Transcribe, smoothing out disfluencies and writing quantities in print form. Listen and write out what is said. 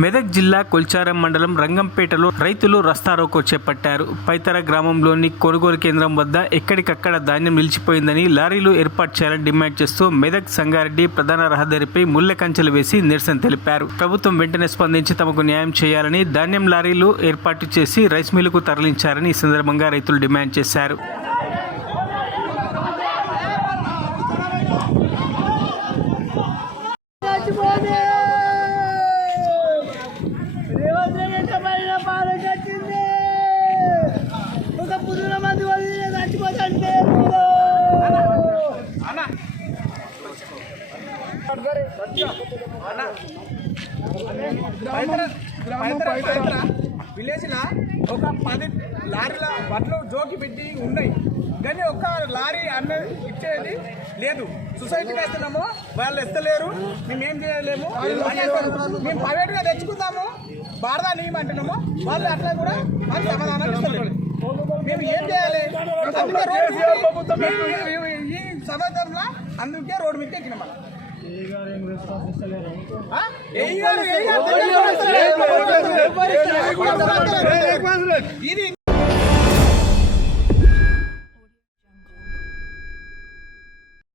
మెదక్ జిల్లా కొల్చారం మండలం రంగంపేటలో రైతులు రస్తారోకో చేపట్టారు. పైతర గ్రామంలోని కొనుగోలు కేంద్రం వద్ద ఎక్కడికక్కడ ధాన్యం నిలిచిపోయిందని, లారీలు ఏర్పాటు చేయాలని డిమాండ్ చేస్తూ మెదక్ సంగారెడ్డి ప్రధాన రహదారిపై ముళ్ల కంచెలు వేసి నిరసన తెలిపారు. ప్రభుత్వం వెంటనే స్పందించి తమకు న్యాయం చేయాలని, ధాన్యం లారీలు ఏర్పాటు చేసి రైస్ మిల్లుకు తరలించారని ఈ సందర్భంగా రైతులు డిమాండ్ చేశారు. విలేజ్ లా ఒక 10 లారీల వడ్లు జోకి పెట్టి ఉన్నాయి, కానీ ఒక లారీ అన్న ఇచ్చేది లేదు. సొసైటీకి వేస్తున్నాము, వాళ్ళు ఇస్తలేరు, మేమేం చేయలేము. మేము ప్రైవేట్గా తెచ్చుకుందాము, బారదా నీయమంటున్నాము, వాళ్ళు అట్లా కూడా వాళ్ళు సమాధానం ఇస్తలేరు. మేము ఏం చేయాలి? ఈ సంవత్సరంలో అందుకే రోడ్డు మీదకి ఎక్కినాం. ఇది